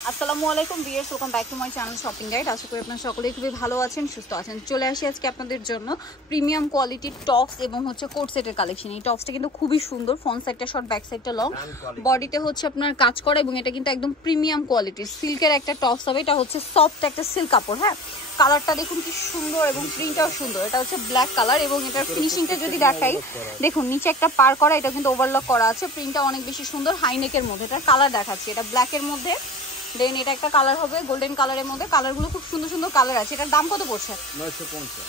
আসসালামু আলাইকুম viewers, welcome back to my channel shopping guide. আশা করি আপনারা সকলেই খুবই ভালো আছেন, সুস্থ আছেন। চলে আসি আজকে আপনাদের জন্য প্রিমিয়াম কোয়ালিটির টপস এবং হচ্ছে কোট সেটের কালেকশন। এই টপসটা কিন্তু খুবই সুন্দর, ফ্রন্ট সাইডটা শর্ট, ব্যাক সাইডটা লং, বডিতে হচ্ছে আপনার কাজ করা এবং এটা কিন্তু একদম প্রিমিয়াম কোয়ালিটির সিল্কের একটা টপস হবে। এটা হচ্ছে সফট একটা সিল্ক কাপড়। হ্যাঁ, কালারটা দেখুন কি সুন্দর এবং প্রিন্টটাও সুন্দর। এটা হচ্ছে ব্ল্যাক কালার এবং এটার ফিনিশিংটা যদি দেখাই, দেখুন নিচে একটা পার করা, এটা কিন্তু ওভারলক করা আছে। প্রিন্টটা অনেক বেশি সুন্দর, হাইনেকের মধ্যে। এটা কালার দেখাচ্ছি, এটা ব্ল্যাকের মধ্যে, দেন এটা একটা কালার হবে গোল্ডেন কালারের মধ্যে। কালারগুলো খুব সুন্দর সুন্দর কালার আছে। এটার দাম কত পড়ছে?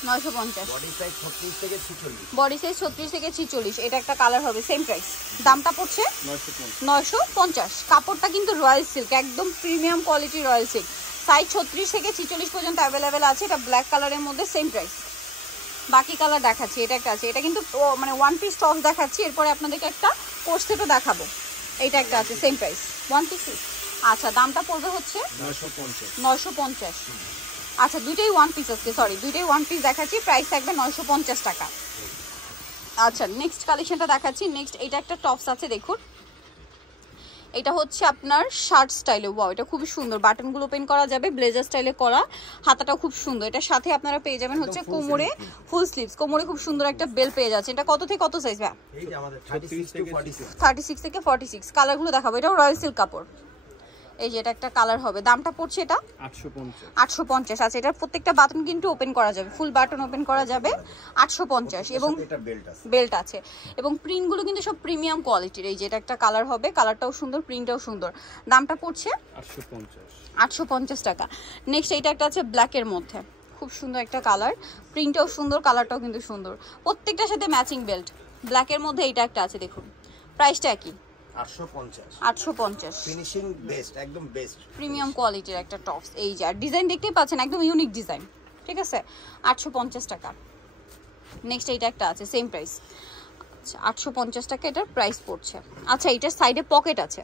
950। বডি সাইজ 36 থেকে 46। এটা একটা কালার হবে, সেম প্রাইস। দামটা পড়ছে 950। কাপড়টা কিন্তু রয়্যাল সিল্ক, একদম premium quality royal silk. Size 36 থেকে 46 পর্যন্ত অ্যাভেলেবেল আছে। এটা ব্ল্যাক কালারের মধ্যে, সেম প্রাইস। বাকি কালার দেখাচ্ছি, এটা একটা আছে। এটা কিন্তু মানে ওয়ান পিস টপস দেখাচ্ছি, এরপরে আপনাদেরকে একটা কোট সেটও দেখাবো। এইটা একটা আছে, সেম প্রাইস, ওয়ান পিস। আচ্ছা, দামটা পড়বে হচ্ছে 950। আচ্ছা, দুইটাই ওয়ান পিস আছে, সরি দুইটাই ওয়ান পিস দেখাচ্ছি, প্রাইস থাকবে 950 টাকা। আচ্ছা, নেক্সট কালেকশনটা দেখাচ্ছি। নেক্সট এটা একটা টপস আছে, দেখুন এটা হচ্ছে আপনার শার্ট স্টাইলে। ওয়াও, এটা খুবই সুন্দর, বাটনগুলো ওপেন করা যাবে, ব্লেজার স্টাইলে করা, হাতাটাও খুব সুন্দর। এটার সাথে আপনারা পেয়ে যাবেন হচ্ছে কোমরে ফুল স্লিভস, কোমরে খুব সুন্দর একটা বেল পেয়ে যাচ্ছে। এটা কত থেকে কত সাইজ ভাই? 36 থেকে 46। কালারগুলো দেখাবো। এটাও রয়্যাল সিল্ক কাপড়। এই যে এটা একটা কালার হবে। দামটা পড়ছে এটা 850। আচ্ছা, এটার প্রত্যেকটা বাটন কিন্তু ওপেন করা যাবে, ফুল বাটন ওপেন করা যাবে। 850 এবং বেল্ট আছে এবং প্রিন্টগুলো কিন্তু সব প্রিমিয়াম কোয়ালিটির। এই যে এটা একটা কালার হবে, কালারটাও সুন্দর, প্রিন্টটাও সুন্দর। দামটা পড়ছে 850 টাকা। নেক্সট এইটা একটা আছে ব্ল্যাকের মধ্যে, খুব সুন্দর একটা কালার, প্রিন্টটাও সুন্দর, কালারটাও কিন্তু সুন্দর। প্রত্যেকটার সাথে ম্যাচিং বেল্ট। ব্ল্যাকের মধ্যে এইটা একটা আছে, দেখুন প্রাইসটা কি? 850। ফিনিশিং বেস্ট, একদম বেস্ট প্রিমিয়াম কোয়ালিটির একটা টপস। এই যে ডিজাইন দেখতেই পাচ্ছেন, একদম ইউনিক ডিজাইন, ঠিক আছে। 850 টাকা। নেক্সট এইটা একটা আছে, সেম প্রাইস। আচ্ছা, 850 টাকা এটার প্রাইস পড়ছে। আচ্ছা, এটার সাইডে পকেট আছে,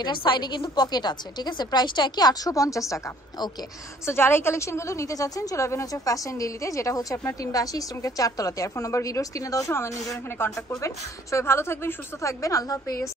এটার সাইডে কিন্তু পকেট আছে, ঠিক আছে। প্রাইসটা কি? 850 টাকা। ওকে, সো যারা এই কালেকশনগুলো নিতে চাচ্ছেন চলে আসবেন হচ্ছে ফ্যাশন ডেইলিতে, যেটা হচ্ছে আপনার 382 ইস্টমকের 4 তলাতে। আর ফোন নাম্বার ভিডিওর স্ক্রিনে দেওয়া আছে, আমাদের নিজের এখানে কন্ট্যাক্ট করবেন। সবাই ভালো থাকবেন, সুস্থ থাকবেন, আল্লাহ হাফেজ।